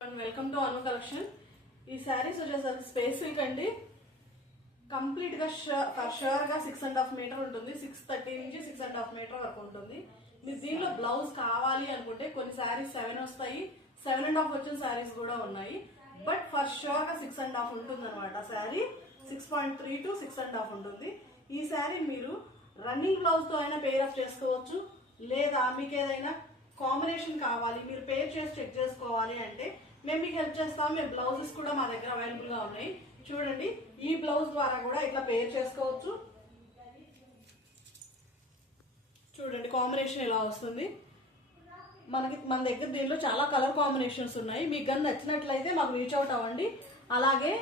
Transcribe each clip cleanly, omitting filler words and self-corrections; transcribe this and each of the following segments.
Welcome to Anu collection. ఈ శారీస్ వచ్చేసరికి space silk అండి. కంప్లీట్ గా ఫర్ షూర్ గా 6.5 మీటర్ ఉంటుంది. 630 నుంచి 6.5 మీటర్ వరకు ఉంటుంది. మీరు దీనిలో బ్లౌజ్ కావాలి అనుకుంటే కొన్ని శారీస్ 7 వస్తాయి, 7.5 వచ్చిన శారీస్ కూడా ఉన్నాయి. బట్ ఫర్ షూర్ గా 6.5 ఉంటుంది అనమాట. శారీ 6.3 to 6.5 ఉంటుంది. ఈ శారీ మీరు రన్నింగ్ బ్లౌజ్ తో అయినా పేర్ అప్ చేసుకోవచ్చు, లేదా మీకు ఏదైనా కాంబినేషన్ కావాలి, మీరు పేర్ చేసి చెక్ చేసుకోవాలి అంటే మేము మీకు హెల్ప్ చేస్తాం. మేము బ్లౌజెస్ కూడా మా దగ్గర అవైలబుల్ గా ఉన్నాయి. చూడండి, ఈ బ్లౌజ్ ద్వారా కూడా ఇట్లా పేర్ చేసుకోవచ్చు. చూడండి కాంబినేషన్ ఇలా వస్తుంది. మన దగ్గర దీనిలో చాలా కలర్ కాంబినేషన్స్ ఉన్నాయి. మీకు కానీ నచ్చినట్లయితే మాకు రీచ్ అవుట్ అవ్వండి. అలాగే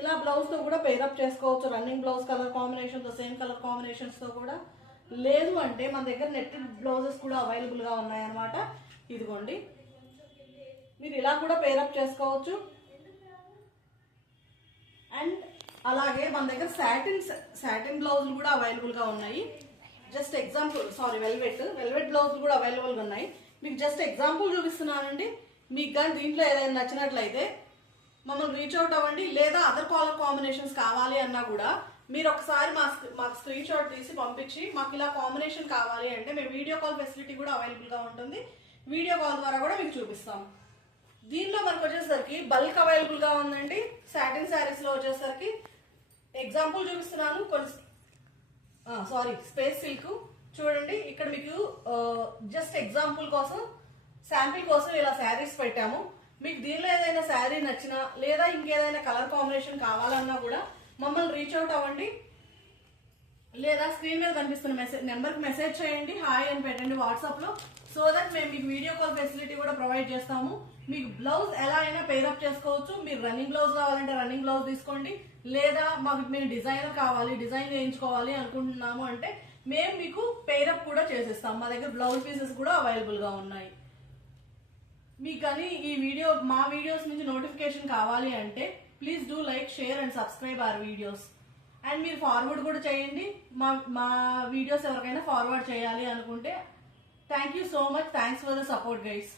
ఇలా బ్లౌజ్ తో కూడా పేరప్ చేసుకోవచ్చు. రన్నింగ్ బ్లౌజ్ కలర్ కాంబినేషన్ తో, సేమ్ కలర్ కాంబినేషన్స్ తో కూడా. లేదు అంటే మన దగ్గర నెట్టెడ్ బ్లౌజెస్ కూడా అవైలబుల్ గా ఉన్నాయన్నమాట. ఇదిగోండి, మీరు ఇలా కూడా పేరప్ చేసుకోవచ్చు. అండ్ అలాగే మన దగ్గర సాటిన్ బ్లౌజులు కూడా అవైలబుల్ గా ఉన్నాయి. జస్ట్ ఎగ్జాంపుల్, వెల్వెట్ బ్లౌజులు కూడా అవైలబుల్ గా ఉన్నాయి. మీకు జస్ట్ ఎగ్జాంపుల్ చూపిస్తున్నానండి. మీకు కానీ దీంట్లో ఏదైనా నచ్చినట్లయితే మమ్మల్ని రీచ్ అవుట్ అవ్వండి. లేదా అదర్ కలర్ కాంబినేషన్స్ కావాలి అన్నా కూడా మీరు ఒకసారి మాకు స్క్రీన్ షాట్ తీసి పంపించి మాకు ఇలా కాంబినేషన్ కావాలి అంటే మేము వీడియో కాల్ ఫెసిలిటీ కూడా అవైలబుల్ గా ఉంటుంది. వీడియో కాల్ ద్వారా కూడా మీకు చూపిస్తాం. దీనిలో మనకు వచ్చేసరికి బల్క్ అవైలబుల్ గా ఉందండి. సాటిన్ శారీస్ లో వచ్చేసరికి ఎగ్జాంపుల్ చూపిస్తున్నాను. స్పేస్ సిల్క్ చూడండి. ఇక్కడ మీకు జస్ట్ ఎగ్జాంపుల్ కోసం, శాంపిల్ కోసం ఇలా శారీస్ పెట్టాము. మీకు దీనిలో ఏదైనా శారీ నచ్చినా, లేదా ఇంకేదైనా కలర్ కాంబినేషన్ కావాలన్నా కూడా మమ్మల్ని రీచ్ అవుట్ అవ్వండి. లేదా స్క్రీన్ మీద కనిపిస్తున్న నెంబర్కి మెసేజ్ చేయండి, హాయ్ అని పెట్టండి వాట్సాప్ లో. సో దట్ మేము మీకు వీడియో కాల్ ఫెసిలిటీ కూడా ప్రొవైడ్ చేస్తాము. మీకు బ్లౌజ్ ఎలా అయినా పేరప్ చేసుకోవచ్చు. మీరు రన్నింగ్ బ్లౌజ్ కావాలంటే రన్నింగ్ బ్లౌజ్ తీసుకోండి. లేదా మేము డిజైనర్ కావాలి, డిజైన్ వేయించుకోవాలి అనుకుంటున్నాము అంటే మేము మీకు పేరప్ కూడా చేసేస్తాం. మా దగ్గర బ్లౌజ్ పీసెస్ కూడా అవైలబుల్ గా ఉన్నాయి. మీకు కానీ మా వీడియోస్ నుంచి నోటిఫికేషన్ కావాలి అంటే please do like, share and subscribe our videos. And మీరు ఫార్వర్డ్ కూడా చేయండి. మా వీడియోస్ ఎవరికైనా ఫార్వర్డ్ చేయాలి అనుకుంటే. Thank you so much. Thanks for the support guys.